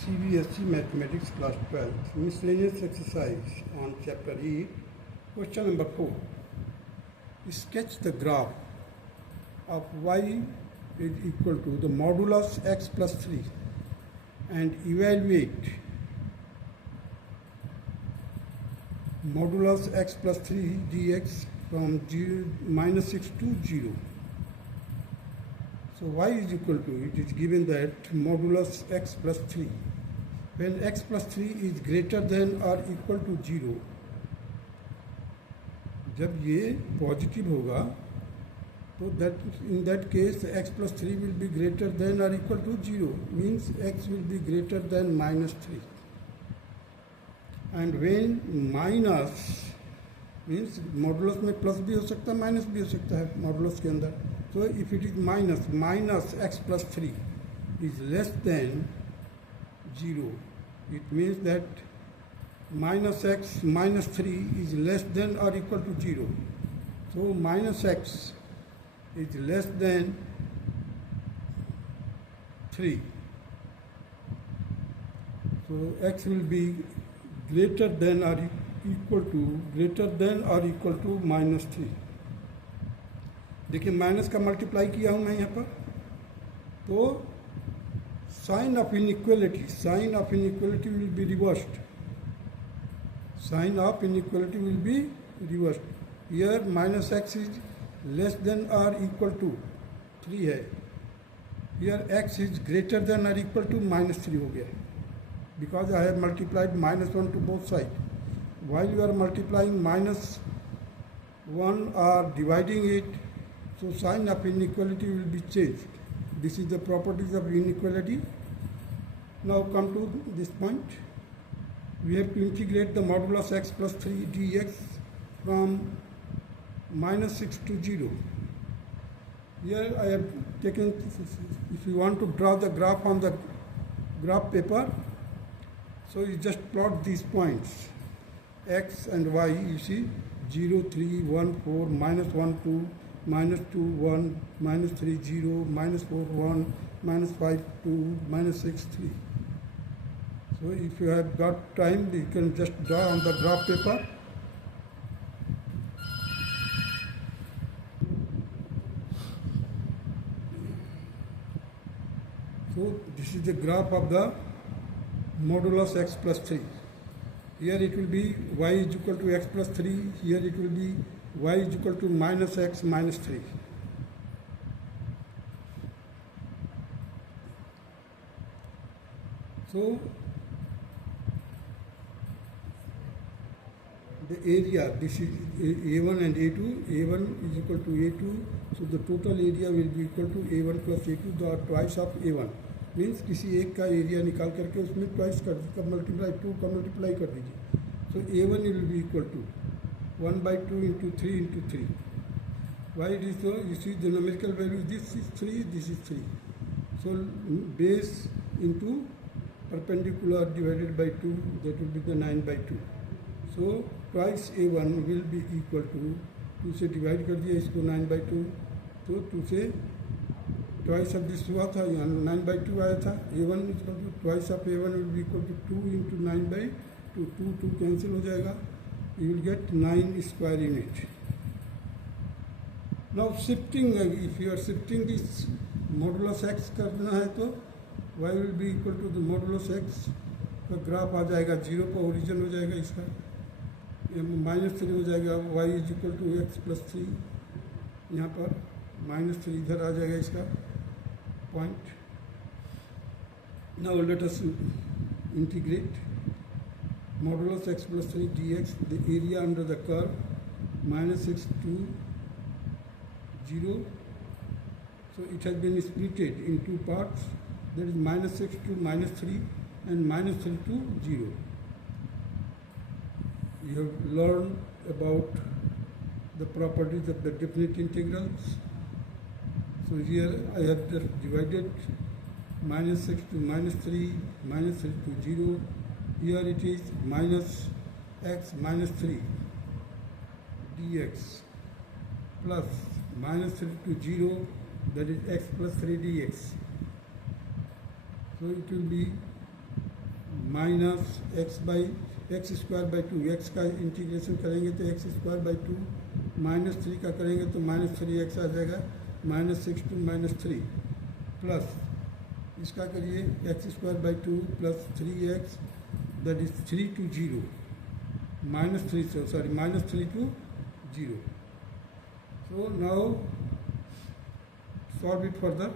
CBSE Mathematics Class 12 Miscellaneous Exercise on Chapter 8. Question number 4. Sketch the graph of y is equal to the modulus x plus 3 and evaluate modulus x plus 3 dx from -6 to 0. So y is equal to, it is given that modulus x plus 3. When x plus 3 is greater than or equal to 0, जब ये positive होगा तो in that case x plus 3 will be greater than or equal to 0, means x will be greater than -3. And when minus means modulus में plus भी हो सकता है minus भी हो सकता है मॉडुलस के अंदर. So if it is minus x plus 3 is less than 0, it means that minus x minus 3 is less than or equal to 0. So minus x is less than 3. So x will be greater than or equal to -3. देखिए minus का multiply किया हूँ मैं यहाँ पर, तो sign of inequality will be reversed. Sign of inequality will be reversed. Here minus x is less than और equal to 3 है. Here x is greater than और इक्वल टू -3 हो गया, because I have multiplied -1 to both side. while you are multiplying -1 or dividing it, so sign of inequality will be changed. This is the properties of inequality. Now come to this point. We have to integrate the modulus x plus 3 dx from -6 to 0. Here I have taken, if you want to draw the graph on the graph paper, so you just plot these points. X and y, you see 0, 3, 1, 4, -1, 2, -2, 1, -3, 0, -4, 1, -5, 2, -6, 3. So if you have got time, you can just draw on the graph paper. So this is the graph of the modulus x plus 3. Here it will be y is equal to x plus 3. Here it will be y is equal to -x minus 3. So the area, this is A1 and A2. A1 is equal to A2. So the total area will be equal to A1 plus A2, the twice of A1. Means किसी एक का area निकाल करके उसमें twice कर दीजिए, multiply 2 का multiply कर दीजिए. So A1 will be equal to 1/2 into 3 into 3. Why it is so, you see the numerical value, this is 3, this is 3. So base into perpendicular divided by 2, that will be the 9/2. So twice A1 will be equal to 2 से divide कर दिया इसको 9/2, तो 2 से twice of this हुआ था, यहाँ 9/2 आया था. A1 equal to twice of A1 will be equal to 2 into 9/2. 2 cancel हो जाएगा. You will get 9 square unit. Now shifting, if you are shifting this modulus x करना है तो y will be equal to the modulus x का graph आ जाएगा 0 पर, origin हो जाएगा इसका, -3 हो जाएगा. y is equal to x plus 3, यहाँ पर -3 इधर आ जाएगा इसका point. Now let us integrate modulus x plus 3 dx, the area under the curve -6 to 0. So it has been splitted in 2 parts, that is -6 to -3 and -3 to 0. You have learned about the properties of the definite integrals. So here I have just divided -6 to -3, -3 to 0. Here it is -x minus 3 dx plus -3 to 0, that is x plus 3 dx. So it will be minus x square by to, x का integration करेंगे तो x square by to, minus 3 का करेंगे तो minus 3x आ जाएगा, -6 to -3 plus इसका करिए x square by two plus 3x, that is 3 to 0, -3 to 0. So now solve it further.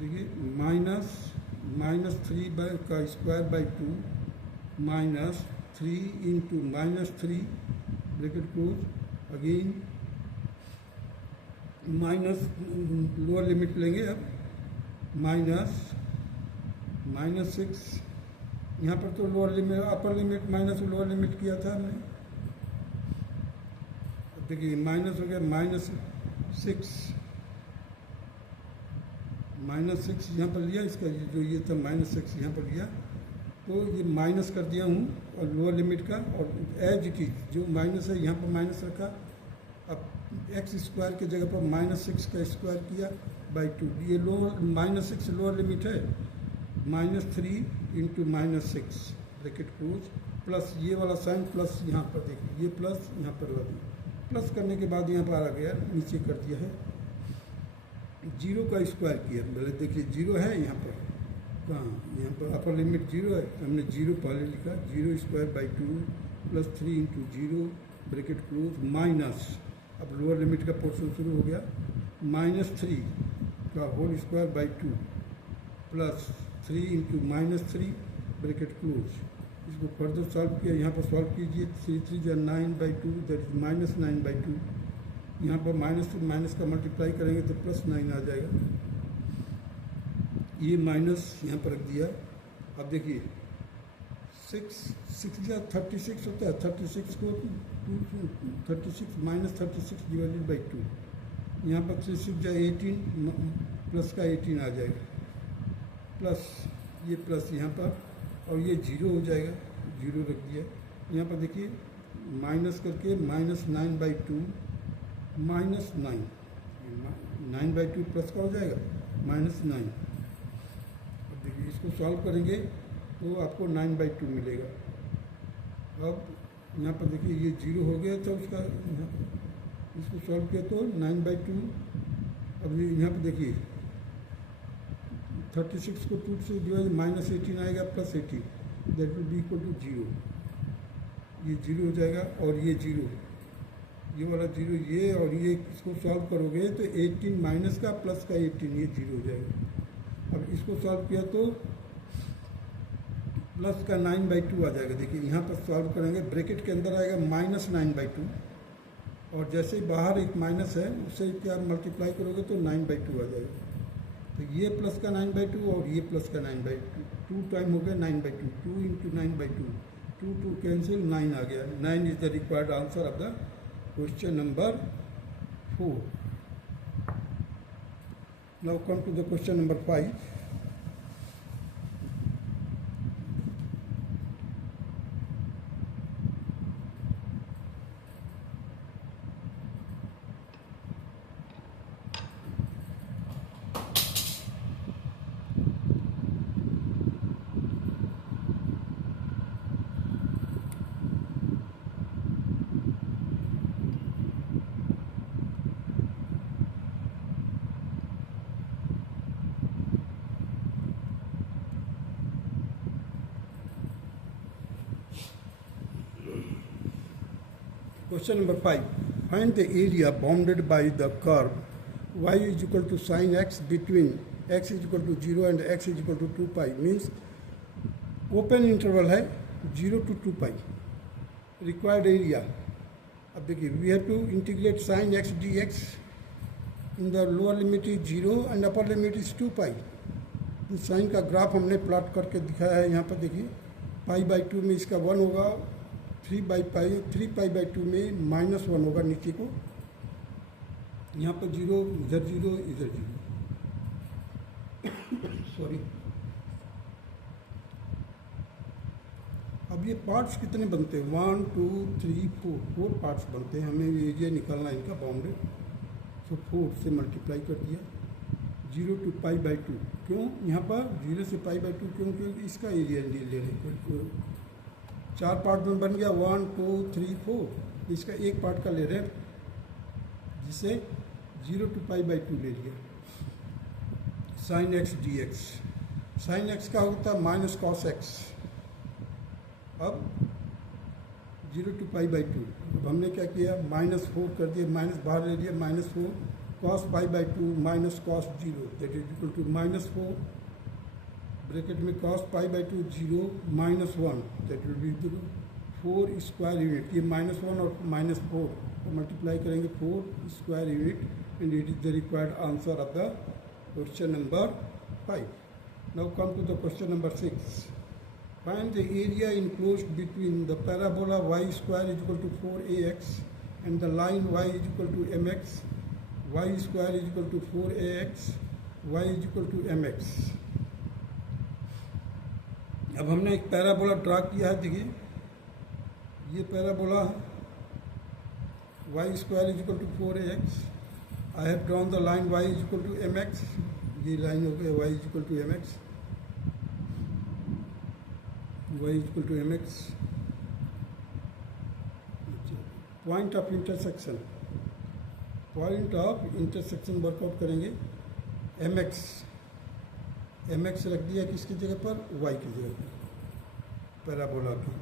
देखिए -3 का square by to -3 into -3 bracket close, again minus lower limit लेंगे अब, -6, यहाँ पर तो lower limit upper limit minus lower limit किया था हमने। अब देखिए माइनस हो गया -6 यहाँ पर लिया, इसका जो ये था -6 यहाँ पर लिया, तो ये माइनस कर दिया हूँ और लोअर लिमिट का, और एज इट इज जो माइनस है यहाँ पर माइनस रखा, अब एक्स स्क्वायर की जगह पर -6 का स्क्वायर किया बाई टू, ये लोअर -6 लोअर लिमिट है, -3 into -6 ब्रैकेट क्लोज, प्लस ये वाला साइन प्लस यहाँ पर देखिए, ये प्लस यहाँ पर लगा दिया, प्लस करने के बाद यहाँ पर आ गया, नीचे कर दिया है, 0 का स्क्वायर किया, पहले देखिए 0 है यहाँ पर, कहाँ यहाँ पर अपर लिमिट 0 है, हमने 0 पहले लिखा, 0 square by two plus 3 into 0 bracket close, minus अब लोअर लिमिट का पोर्शन शुरू हो गया, -3 का whole square by two plus 3 into -3 bracket close, इसको फर्दर सॉल्व किया, यहाँ पर सॉल्व कीजिए, 3 3 या 9/2, दैट इज -9/2, यहाँ पर माइनस से माइनस का मल्टीप्लाई करेंगे तो +9 आ जाएगा, ये माइनस यहाँ पर रख दिया। अब देखिए 6 या 36 होता है, 36 को 36 -36 डिवाइडेड बाई 2, यहाँ पर 3 6 या 18 प्लस का 18 आ जाएगा, प्लस ये प्लस यहाँ पर, और ये 0 हो जाएगा, 0 रख दिया, यहाँ पर देखिए माइनस करके -9/2 -9/2 प्लस का हो जाएगा -9। अब देखिए इसको सॉल्व करेंगे तो आपको 9/2 मिलेगा। अब यहाँ पर देखिए ये 0 हो गया था उसका, इसको सॉल्व किया तो 9/2, अब यहाँ पर देखिए 36 को 2 से डिवाइड -18 आएगा +18, that will be equal to 0, ये 0 हो जाएगा, और ये 0, ये वाला 0, ये और ये इसको सॉल्व करोगे तो 18 माइनस का प्लस का 18, ये 0 हो जाएगा। अब इसको सॉल्व किया तो प्लस का 9/2 आ जाएगा, देखिए यहाँ पर सॉल्व करेंगे, ब्रैकेट के अंदर आएगा -9/2, और जैसे ही बाहर एक माइनस है उससे क्या मल्टीप्लाई करोगे तो 9/2 आ जाएगा, तो ये प्लस का 9/2 और ये प्लस का 9/2, 2 टाइम हो गया 9/2, 2 into 9/2, 2 कैंसिल, 9 आ गया, 9 is the required answer of the question number 4। Now come to the question number 5। Question number 5. Find the area bounded by the curve y is equal to sin x between x is equal to 0 and x is equal to 2 pi. Means open interval है 0 to 2 pi. Required area. अब देखिए we have to integrate sin x dx. In the lower limit is 0 and upper limit is 2 pi. इस sign का graph हमने plot करके दिखाया है, यहाँ पर देखिए π/2 में इसका 1 होगा, 3π/2 में -1 होगा नीचे को, यहाँ पर 0, इधर 0, इधर 0, सॉरी। अब ये पार्ट्स कितने बनते हैं, 1 2 3 4 पार्ट्स बनते हैं, हमें ये निकालना है इनका बाउंडेड, तो 4 से मल्टीप्लाई कर दिया, 0 to पाई बाई 2। क्यों यहाँ पर 0 से पाई बाई 2? क्यों? क्योंकि इसका एरिया ले रहे हैं। 4 पार्ट में बन गया, 1 2 3 4। इसका एक पार्ट का ले रहे हैं, जिसे 0 to पाई बाई 2 ले लिया। Sine x D x, sine x का होता है माइनस कॉस एक्स। अब 0 to पाई बाई 2, अब हमने क्या किया, -4 कर दिया, माइनस बाहर ले लिया, -4 cos pi by 2 minus cos 0 that is equal to -4 bracket में cos pi by 2 0 -1 that will be 4 square unit. ये -1 और -4 को मल्टीप्लाई करेंगे 4 square unit and it is the required answer of the question number 5। Now come to the question number 6। Find the area enclosed between the parabola y square is equal to 4ax and the line y is equal to mx, y square is equal to 4ax, y is equal to mx। अब हमने एक parabola draw किया है, देखिए ये parabola है, y square is equal to 4ax। I have drawn the line y is equal to mx, ये line हो गया y is equal to mx, y is equal to mx। Point of intersection, point of intersection workout करेंगे। mx रख दिया किसकी जगह पर, y की जगह पर, पैराबोला की।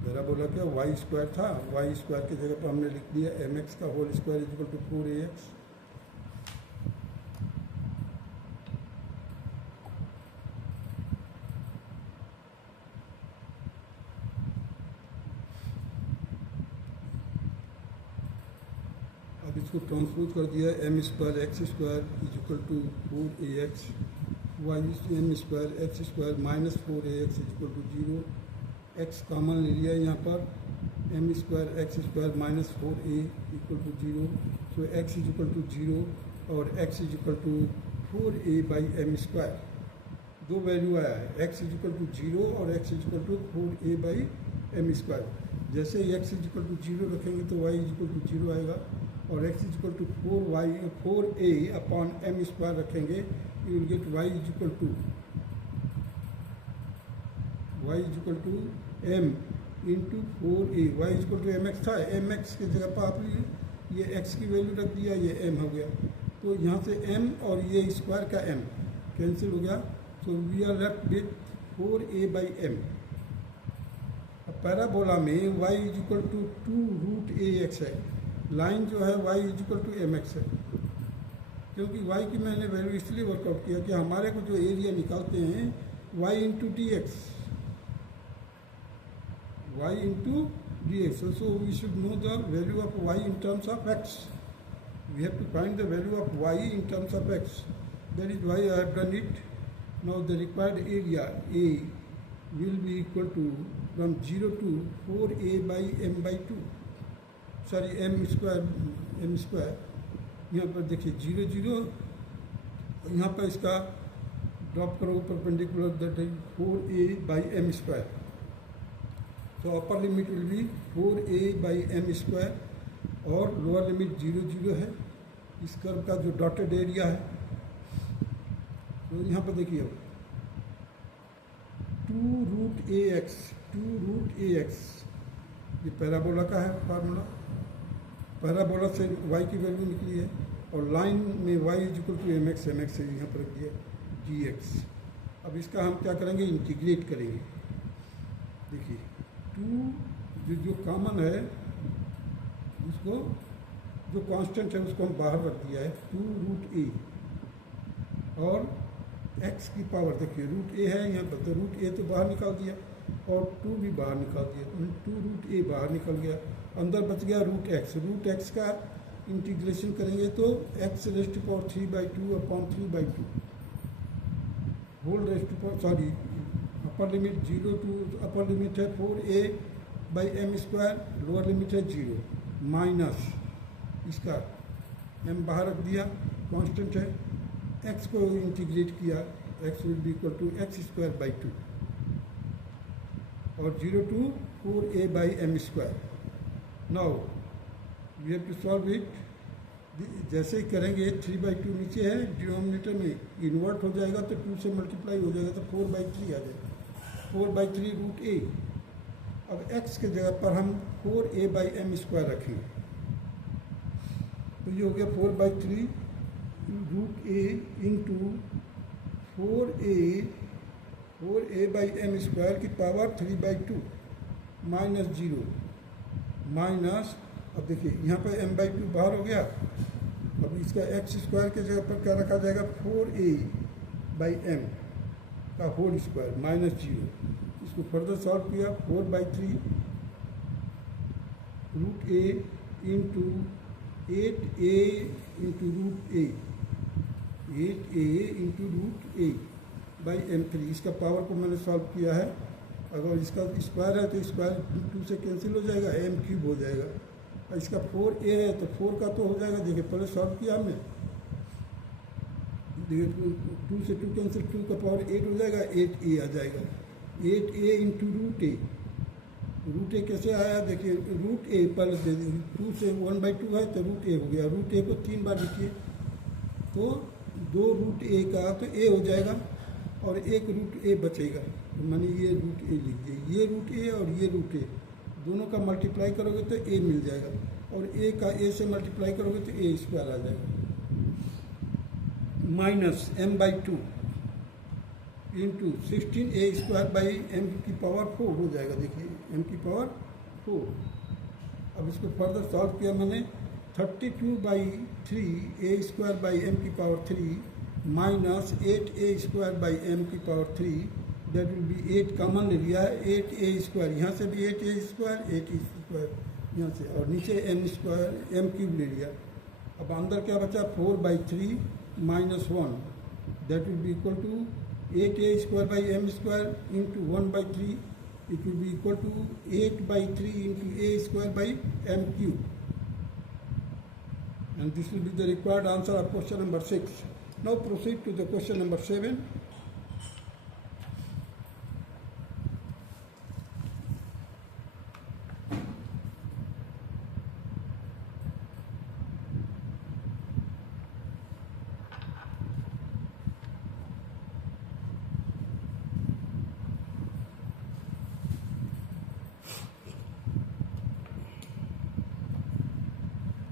पैराबोला क्या y स्क्वायर था, y स्क्वायर की जगह पर हमने लिख दिया mx का whole square is equal to 4ax। इसको ट्रांसपोज कर दिया, m square x square is equal to 4ax, y m square x square minus 4ax is equal to 0। X common ले लिया यहाँ पर, m square x square minus 4a equal to 0। So x is equal to 0 और x is equal to 4a by M square. दो value आया है, x is equal to 0 और x is equal to 4a by M square. जैसे ही x is equal to 0 रखेंगे तो Y is equal to 0 आएगा, और x is equal to 4a upon M square रखेंगे, you will get y is equal to m into 4a। y is equal to mx था, mx की जगह पर आपने ये x की वैल्यू रख दिया, ये m हो गया। तो यहाँ से m और ये स्क्वायर का m कैंसिल हो गया, so we are left with 4a by m। Parabola में y is equal to 2√ax है, लाइन जो है y is equal to mx है। क्योंकि y की मैंने वैल्यू इसलिए वर्कआउट किया कि हमारे को जो एरिया निकालते हैं y into d x, y into d x. So we should know the value of y in terms of x। We have to find the value of y in terms of x, that is why I have done it. Now the required area a will be equal to from 0 to 4a by m by 2, sorry m square. यहाँ पर देखिए 0 0, यहाँ पर इसका drop करो perpendicular, that is 4a by M square. तो upper limit will be 4a by M square और lower limit 0 0 है। इस कर्व का जो डॉटेड एरिया है, तो यहाँ पर देखिए 2√ax, ये पैराबोला का है फार्मूला। पैराबोला से y की वैल्यू निकली है, और लाइन में y is equal to mx, mx से यहाँ पर रख दिया dx। अब इसका हम क्या करेंगे, इंटीग्रेट करेंगे। देखिए जो कॉमन है उसको, जो कांस्टेंट है उसको हम बाहर रख दिया है 2√a, और x की पावर देखिए √a है यहाँ पर, तो √a तो बाहर निकाल दिया और 2 भी बाहर निकाल दिया, तो 2√a बाहर निकल गया, अंदर बच गया √x। √x का इंटीग्रेशन करेंगे तो x raised to power 3/2 upon 3/2 whole raised to power, sorry upper limit 0 to, upper limit है 4a by M square, lower limit है 0 माइनस इसका m बाहर रख दिया, कांस्टेंट है, x को इंटीग्रेट किया, x will be equal to x square by 2 और 0 to 4a by M square. Now we have to solve it. जैसे ही करेंगे 3/2 नीचे है डिनोमिनेटर में इन्वर्ट हो जाएगा तो 2 से मल्टीप्लाई हो जाएगा तो 4/3 आ जाएगा 4/3 रूट ए। अब x के जगह पर हम 4a/m² रखेंगे तो ये हो गया 4/3 रूट ए इंटू 4a/m² की पावर 3/2 माइनस 0 माइनस, अब देखिए यहाँ पर m/2 बाहर हो गया। अब इसका x² के जगह पर क्या रखा जाएगा 4a/m का होल स्क्वायर माइनस 0। इसको फर्दर सॉल्व किया 4/3 root a into 8a into root a 8a into root a by m3। इसका पावर को मैंने सॉल्व किया है। अगर इसका स्क्वायर है तो स्क्वायर 2 से कैंसिल हो जाएगा, m³ हो जाएगा। और इसका 4a है तो 4 का तो हो जाएगा। देखिए पहले सॉल्व किया हमने, देखिए 2 से 2 कैंसिल, 2 का पावर 8 हो जाएगा, 8a आ जाएगा। 8a इंटू रूट ए, रूट ए कैसे आया देखिए, रूट ए पर 2 से 1/2 है तो रूट ए हो गया। रूट ए को 3 बार लिखिए तो 2 रूट ए का तो ए हो जाएगा और 1 रूट ए बचेगा। तो मैंने ये रूट ए लिख दिया। ये रूट ए और ये रूट ए दोनों का मल्टीप्लाई करोगे तो ए मिल जाएगा और ए का ए से मल्टीप्लाई करोगे तो a² आ जाएगा। Minus m/2 into 16a² m की पावर 4 हो जाएगा। देखिए m की पावर 4। अब इसको फर्दर सॉल्व किया मैंने 32/3 a² m की पावर 3 माइनस 8a² m की power 3, that will B 8 common ले लिया है, 8a², यहाँ से भी 8a², 8a² यहाँ से, और नीचे m³ ले लिया। अब अंदर क्या बचा 4/3 minus 1, that will be equal to 8a² into 1/3, it will be equal to 8/3 into a²m³। And this will be the required answer of question number 6. Now proceed to the question number 7.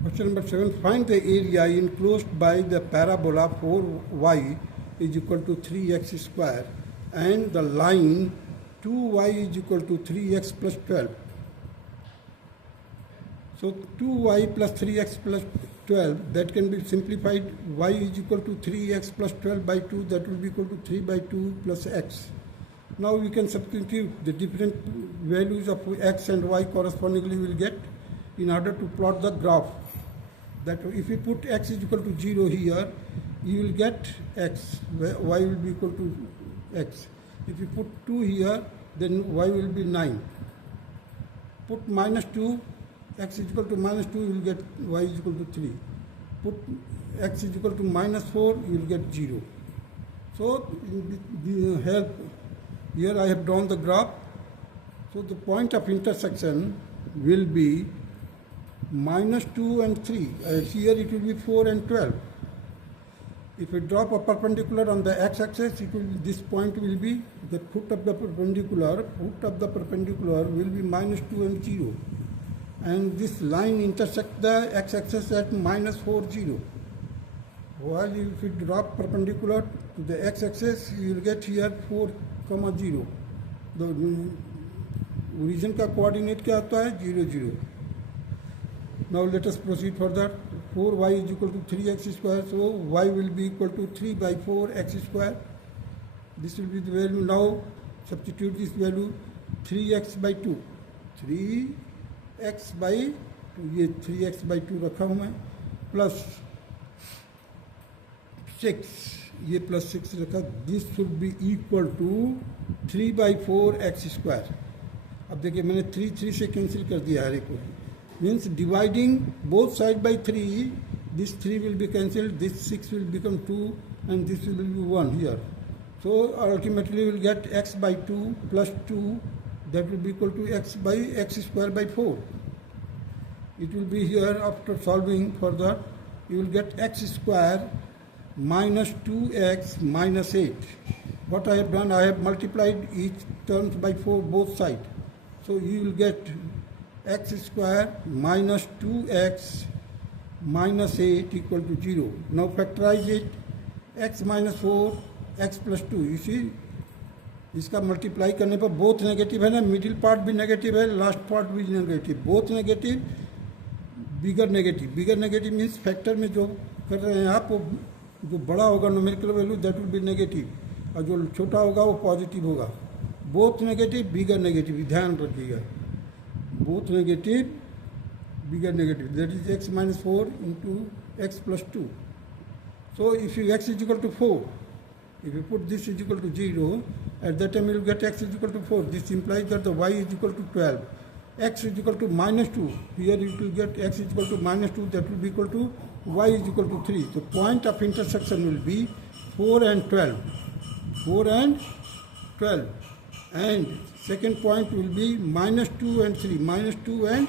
Question number 7. Find the area enclosed by the parabola 4y is equal to 3x² and the line 2y is equal to 3x plus 12. So 2y plus 3x plus 12, that can be simplified. Y is equal to 3x plus 12/2, that will be equal to 3/2 plus x. Now we can substitute the different values of x and y correspondingly will get in order to plot the graph. That if we put x is equal to 0 here, you will get x, y will be equal to x. If you put 2 here, then y will be 9. Put -2, x is equal to -2, you will get y is equal to 3. Put x is equal to -4, you will get 0. So the help, here I have drawn the graph. So the point of intersection will be -2 and 3. Here it will be 4 and 12. If we drop a perpendicular on the x-axis, this point will be the foot of the perpendicular. Foot of the perpendicular will be -2 and 0, and this line intersects the x-axis at -4, 0. While if we drop perpendicular to the x-axis, you will get here 4, 0. The origin का coordinate क्या होता है 0, 0. Now let us proceed further. 4y is equal to 3x², so y will be equal to 3/4x². This will be the value. Now substitute this value 3x/2. 3x/2, ये 3x/2 रखा हूँ मैं, plus 6, ये plus 6 रखा. This should be equal to 3/4x². अब देखिए मैंने 3 से कैंसिल कर दिया हर एक को. Means dividing both sides by 3, this 3 will be cancelled, this 6 will become 2, and this will be 1 here. So ultimately we will get x/2 plus 2, that will be equal to x² by 4. It will be here after solving further you will get x square minus 2x minus 8. What I have done, I have multiplied each terms by 4 both sides. So you will get x square minus 2x minus 8 equal to 0. Now factorize it, x minus 4, x plus 2. You see, इसका multiply करने पर both negative है ना, middle part भी negative है, last part भी negative, both negative, बिगर negative. बिगर negative means factor में जो कर रहे हैं आप, वो जो बड़ा होगा numerical value that will B negative, और जो छोटा होगा वो पॉजिटिव होगा. बोथ नेगेटिव, बिगर नेगेटिव, ध्यान रखिएगा. Both negative, bigger negative, that is x minus 4 into x plus 2. So if you x is equal to 4, if you put this is equal to 0, at that time you will get x is equal to 4. This implies that the y is equal to 12. X is equal to minus 2. Here you will get x is equal to minus 2. That will be equal to y is equal to 3. So point of intersection will be 4 and 12. 4 and 12. And second point will be minus 2 and 3. Minus 2 and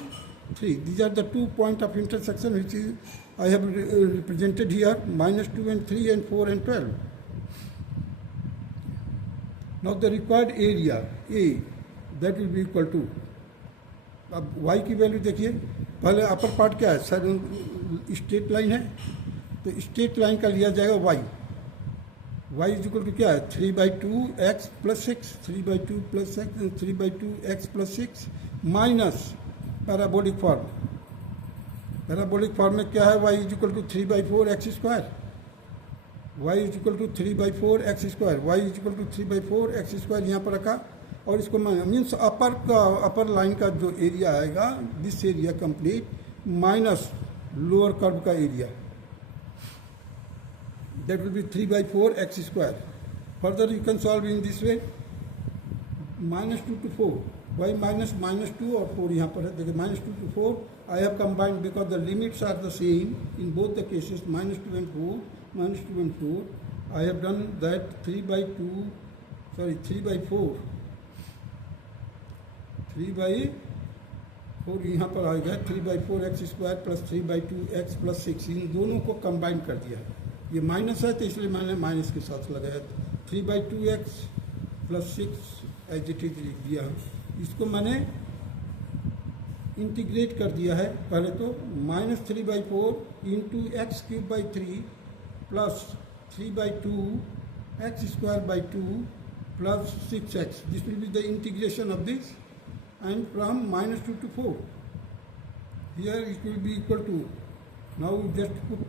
3. These are the 2 points of intersection which is I have represented here. Minus 2 and 3 and 4 and 12. Now the required area A, that will be equal to, अब y की value देखिए. पहले upper part क्या है sir, straight line है, तो straight line का लिया जाएगा y. y is equal to क्या है, 3/2 x plus 6, 3/2 plus x, 3/2 x plus 6 minus parabolic form. Parabolic form में क्या है, y is equal to 3/4 x square. y is equal to 3/4 x square. y is equal to 3/4 x square यहाँ पर रखा, और इसको मीन्स अपर लाइन का जो एरिया आएगा, this area complete minus lower curve का area, that will be 3/4 x square. Further you can solve in this way, -2 to 4, y minus -2 और 4 यहाँ पर है. देखिए -2 to 4 I have combined because the limits are the same in both the cases, -2 and 4, -2 and 4. I have done that 3/4, 3/4 यहाँ पर आएगा 3/4 x square plus 3/2 x plus 6. इन दोनों को कंबाइन कर दिया. ये माइनस है तो इसलिए मैंने माइनस के साथ लगाया. 3/2 x plus 6 as it is लिख दिया. इसको मैंने इंटीग्रेट कर दिया है. पहले तो -3/4 into x cube by 3 plus 3/2 x square by 2 plus 6x. This will be the integration of this, and from -2 to 4. Here it will be equal to, now we just put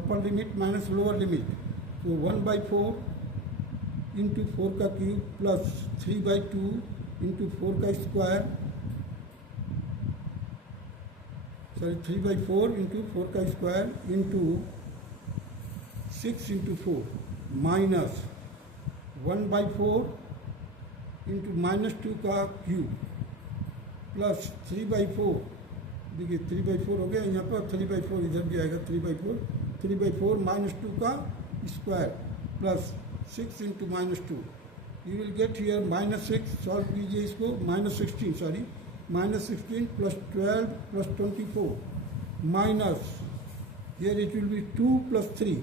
upper limit minus lower limit. So 1/4 into 4 का cube plus 3/2 into 4 का square, sorry 3/4 into 4 का square into 6 into 4 minus 1/4 into -2 का cube plus 3/4. देखिए 3/4 हो गया, यहाँ पर 3/4 इधर भी आएगा. 3/4 -2 का square plus 6 into -2. You will get here -6. Solve कीजिए इसको. -16 plus 12 plus 24 minus here it will B 2 plus 3.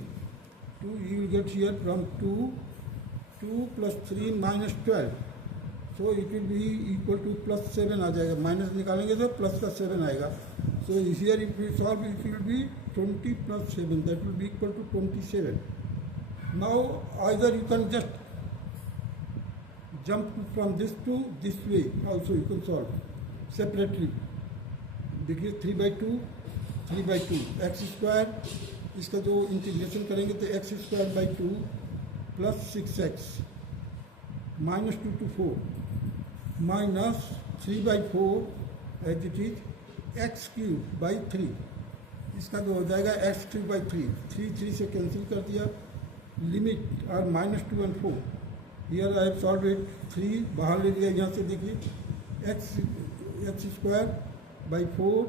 2 you will get here from 2 plus 3 minus 12. So it will be equal to plus 7 आ जाएगा. माइनस निकालेंगे तो plus का 7 आएगा. So here if we solve it will be 20 plus 7, that will be equal to 27. Now either you can just jump from this to this way also, you can solve separately. देखिए 3/2 x square, इसका जो integration करेंगे तो x square by 2 plus 6x -2 to 4 minus 3/4 as it is x cube by 3. इसका जो हो जाएगा x cube by 3 से कैंसिल कर दिया. Limit are -2 and 4. Here I have solve it. 3 बाहर ले लिया यहाँ से. देखिए x square by 4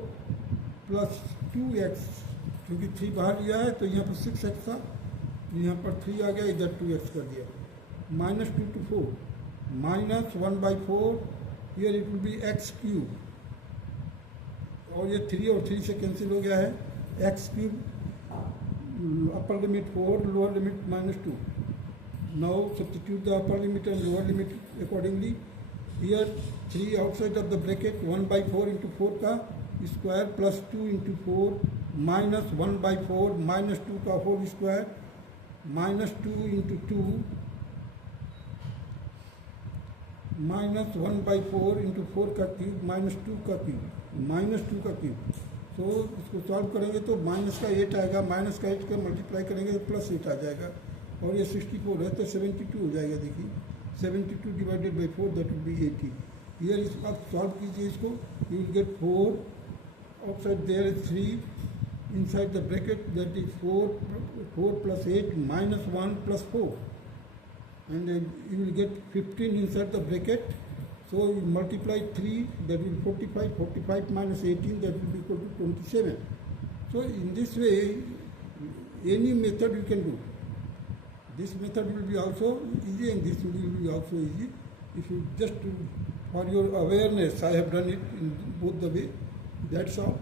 plus 2x, क्योंकि 3 बाहर लिया है तो यहाँ पर 6x था, यहाँ पर 3 आ गया, इधर 2x कर दिया. -2 to 4 minus 1/4. Here it will B x cube, और ये 3 और 3 से कैंसिल हो गया है. x cube upper limit 4, lower limit -2. Now substitute the upper limit and lower limit accordingly. Here 3 outside of the bracket, 1 by 4 into 4 का square plus 2 into 4 minus 1 by 4 minus 2 का whole square minus 2 into 2 minus 1 by 4 into 4 का cube minus 2 का cube minus 2 का cube. तो इसको solve करेंगे तो minus का 8 आएगा, माइनस का 8 का मल्टीप्लाई करेंगे तो प्लस 8 आ जाएगा, और ये 64 है तो 72 हो जाएगा. देखिए 72 divided by 4 that will be 80. Here इस बात सॉल्व कीजिए इसको, you will get 4 outside there is 3 inside the bracket that is 4 plus 8 minus 1 plus 4, and then you will get 15 inside the bracket. So you multiply 3, that will 45, 45 minus 18, that will be equal to 27. So in this way, any method you can do. This method will be also easy and this will be also easy. If you just, for your awareness, I have done it in both the way. That's all.